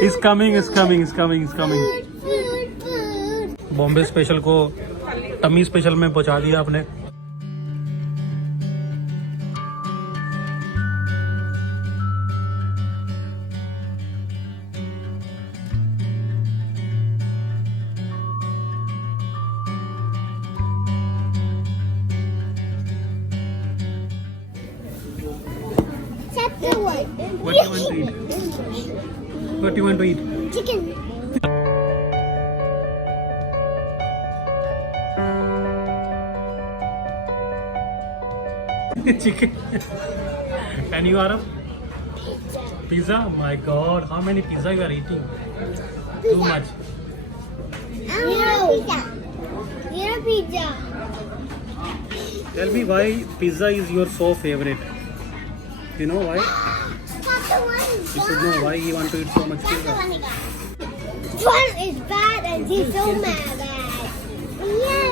He's coming, he's coming, he's coming, he's coming. Bombay special को tummy special में पहुंचा दिया आपने. What do you want to eat? What do you want to eat? Chicken. Chicken. And you are a pizza? My God, how many pizza you are eating? Too much. You're pizza. Tell me why pizza is your so favorite. You know why? You should know why you want to eat so much pizza. One is bad and he's so mad at. Yeah,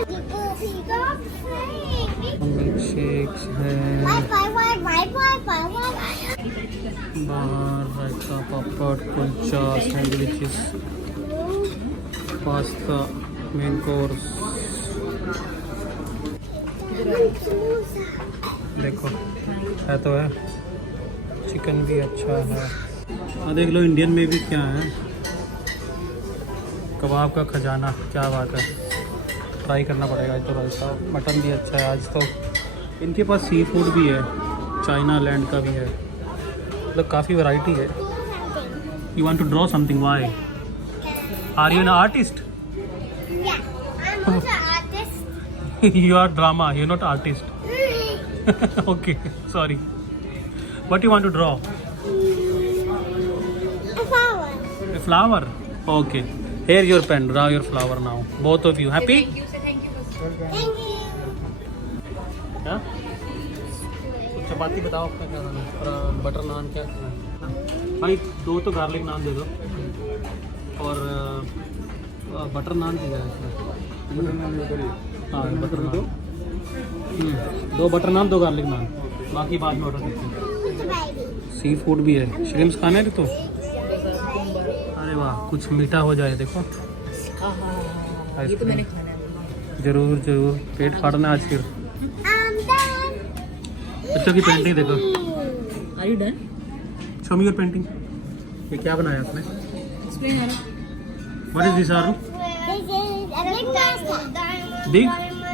pizza. Milkshakes है. Bye. बाहर raita, papad, kulcha, sandwiches, pasta, main course. देखो है तो है. Chicken भी अच्छा है. देख लो इंडियन में भी क्या है. कबाब का खजाना, क्या बात है. ट्राई करना पड़ेगा तो भाई साहब. मटन भी अच्छा है आज तो. इनके पास सी फूड भी है, चाइना लैंड का भी है. मतलब काफ़ी वैरायटी है. You want to draw something. Why are you an artist? Yeah, I'm also an artist. You are drama, you're not artist. Okay, sorry. What you want to draw? A flower. A flower? Okay. Here your pen, draw your flower now. Both of you. Happy? Thank you. हाँ? तो चपाती बताओ आपका क्या खाना है. और butter नान क्या खाना है? भाई 2 तो गार्लिक नान दे दो. और बटर नान भी है इसमें. हाँ बटर नान. 2 बटर नान, 2 गार्लिक नान. बाकी बाद में ऑर्डर करते हैं. सी फूड भी है. श्रिम्स खाने हैं तो. अरे वाह, कुछ मीठा हो जाए. देखो ये तो मैंने खाना है. जरूर जरूर. पेट फाड़ना आज फिर. I'm done. बच्चों की पेंटिंग देखो. Are you done? Show me your painting. ये क्या बनाया आपने? Explain यार. What is this are? This is a big monster. Big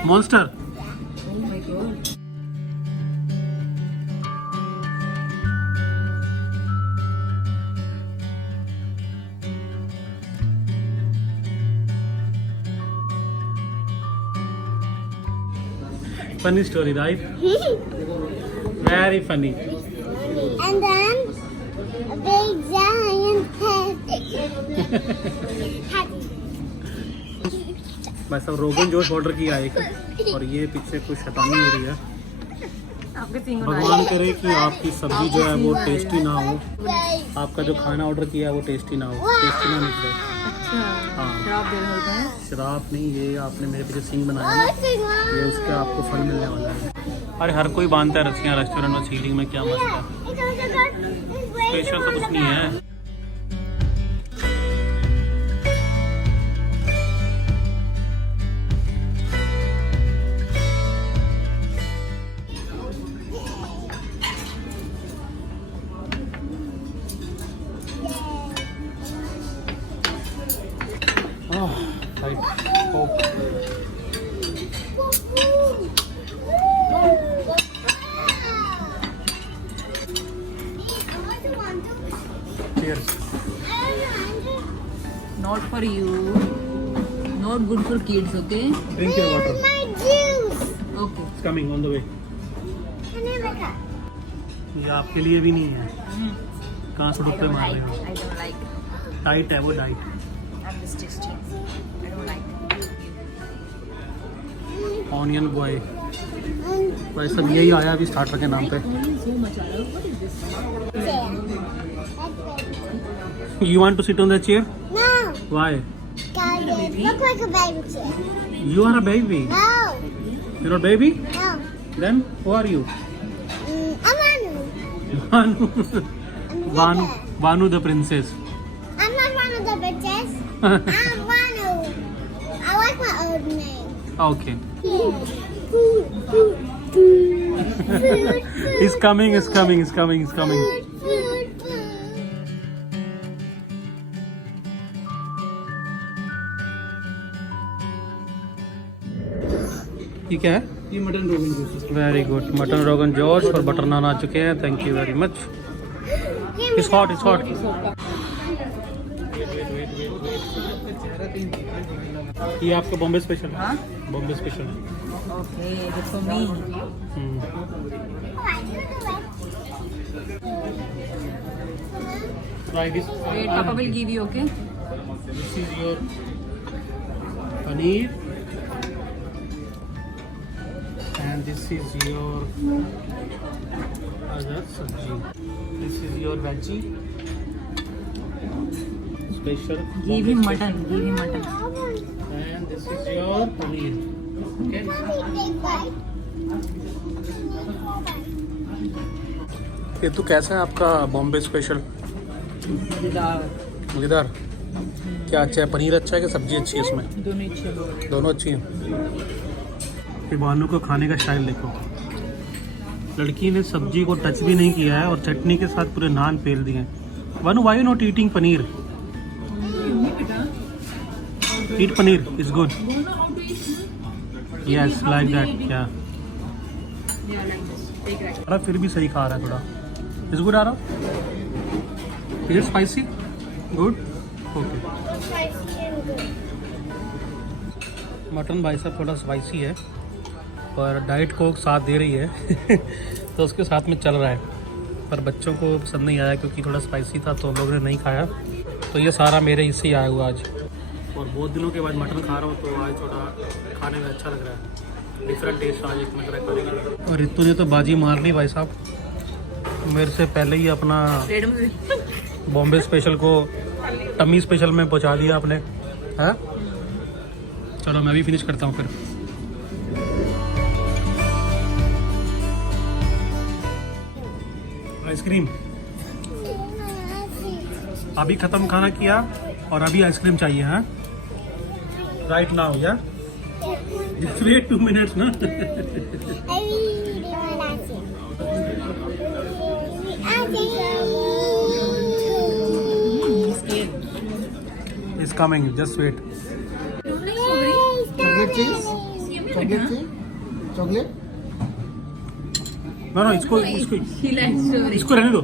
monster. Oh my god. Funny story, right? Very funny. And then a big giant head. मैं सब rogan josh order किया एक. और ये पीछे कुछ शैतानी हो रही है. भगवान करे कि आपकी सब्जी जो है वो टेस्टी ना हो. आपका जो खाना ऑर्डर किया है वो टेस्टी ना हो. टेस्टी ना निकले. हाँ. शराब दे होता है. शराब नहीं, ये आपने मेरे पीछे सीन बनाया ना, ये उसका आपको फल मिलने वाला है. अरे हर कोई बांधता है रस्सियाँ रेस्टोरेंट में. सीलिंग में क्या मसला है. स्पेशल तो कुछ नहीं है. Right. Oh. Cheers. Not for you. Not good for kids, okay? Drink your water. My juice. Okay. It's coming on the way. ये आपके लिए भी नहीं है. कहाँ से रुपये मार रहे हो. I don't like. डाइट है वो, diet. I'm just tasting. I don't like. Onion boy. भाई सब यही आया अभी स्टार्टर के नाम पे. So much. What is this? You want to sit on the chair? No. Why? Guys, it look like a baby chair. You are a baby. No. You're a baby? No. Then who are you? A man. Banu the princess. I'm not one of the bitches. I'm Vanu. I like my old name. Okay. Food. He's coming. Food. ये क्या है? ये mutton rogan josh. Very good, mutton rogan josh और butter नान आ चुके हैं। Thank you very much. It's hot. ये आपका Bombay special है। हाँ? बॉम्बे स्पेशल है। Okay, good for me. Try this. Wait, Papa will give you, okay? This is your paneer. And this is your other sabji. This is your veggie. Special. Give him mutton. And this is your paneer. Okay. ये तो कैसा है आपका Bombay special? मज़ेदार। क्या अच्छा है? पनीर अच्छा है कि सब्जी अच्छी है इसमें? दोनों अच्छी हैं। ये बानू को खाने का स्टाइल देखो। लड़की ने सब्जी को टच भी नहीं किया है और चटनी के साथ पूरे नान पेल दिए हैं। Banu, why you not eating paneer? Eat paneer is good. Yes, like that. क्या अरे फिर भी सही खा रहा है थोड़ा। इज गुड आ रहा? Is it spicy? Good. Okay. Mutton भाई साहब थोड़ा स्पाइसी है पर डाइट कोक साथ दे रही है तो उसके साथ में चल रहा है। पर बच्चों को पसंद नहीं आया क्योंकि थोड़ा स्पाइसी था तो हम लोगों ने नहीं खाया। तो ये सारा मेरे हिस्से ही आया हुआ आज। और बहुत दिनों के बाद मटन खा रहा हूँ तो आज थोड़ा खाने में अच्छा लग रहा है। डिफरेंट टेस्ट आज एक मिनट खाने का। और रितु ने तो बाजी मार ली भाई साहब, मेरे से पहले ही अपना बॉम्बे स्पेशल को टमी स्पेशल में पहुंचा दिया आपने, है? चलो मैं भी फिनिश करता हूँ फिर। आइसक्रीम अभी ख़त्म खाना किया और अभी आइसक्रीम चाहिए, हाँ? राइट नाउ, या? Just wait 2 minutes, ना? It's coming, just wait. Chocolate चीज? चॉकलेट? No, इसको He likes strawberry. इसको रहने दो।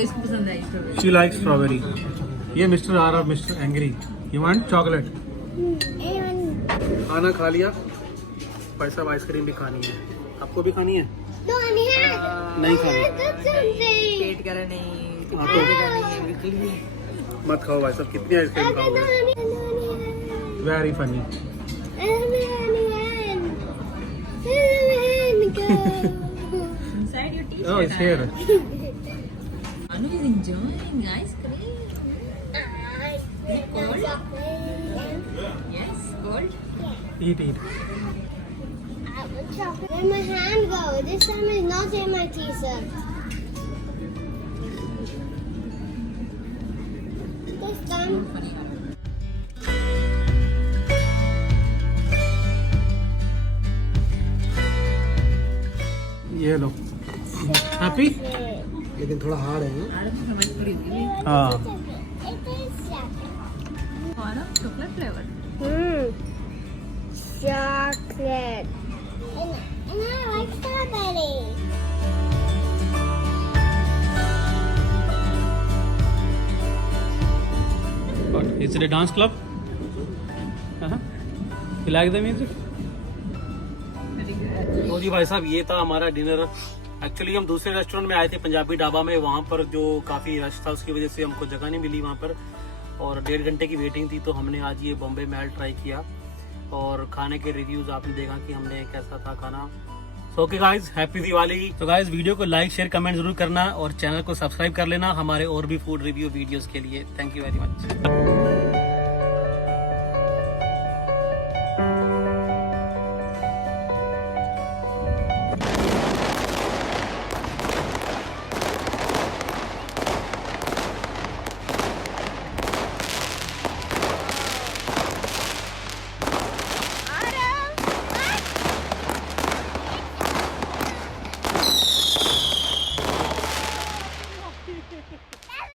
इसको पसंद है strawberry. She likes strawberry. ये मिस्टर आर और mister angry. You want chocolate? खाना खा लिया, भाई साहब आइसक्रीम भी खानी है। आपको भी खानी है? नहीं खानी। पेट करे नहीं, हाँ, तो बिल्कुल भी। मत खाओ भाई साहब, कितनी आइसक्रीम खाओगे? Very funny. Inside your t-shirt. Oh, it's here. Anu is enjoying ice cream. Yes, cold. Eat. Where'd my hand go? This time is not in my t-shirt. This time. ये लो। हैप्पी? लेकिन थोड़ा hard है। हाँ। Chocolate flavor. Chocolate. And I like strawberry. What? Is it a dance club? You like the music? तो जी भाई साहब, ये था हमारा डिनर। एक्चुअली हम दूसरे रेस्टोरेंट में आए थे, पंजाबी ढाबा में। वहाँ पर जो काफ़ी रश था उसकी वजह से हमको जगह नहीं मिली वहाँ पर और 1.5 घंटे की वेटिंग थी। तो हमने आज ये बॉम्बे महल ट्राई किया और खाने के रिव्यूज़ आपने देखा कि हमने कैसा था खाना। So okay guys, happy Diwali. तो गाइज वीडियो को लाइक शेयर कमेंट जरूर करना और चैनल को सब्सक्राइब कर लेना हमारे और भी फूड रिव्यू वीडियोज़ के लिए। Thank you very much.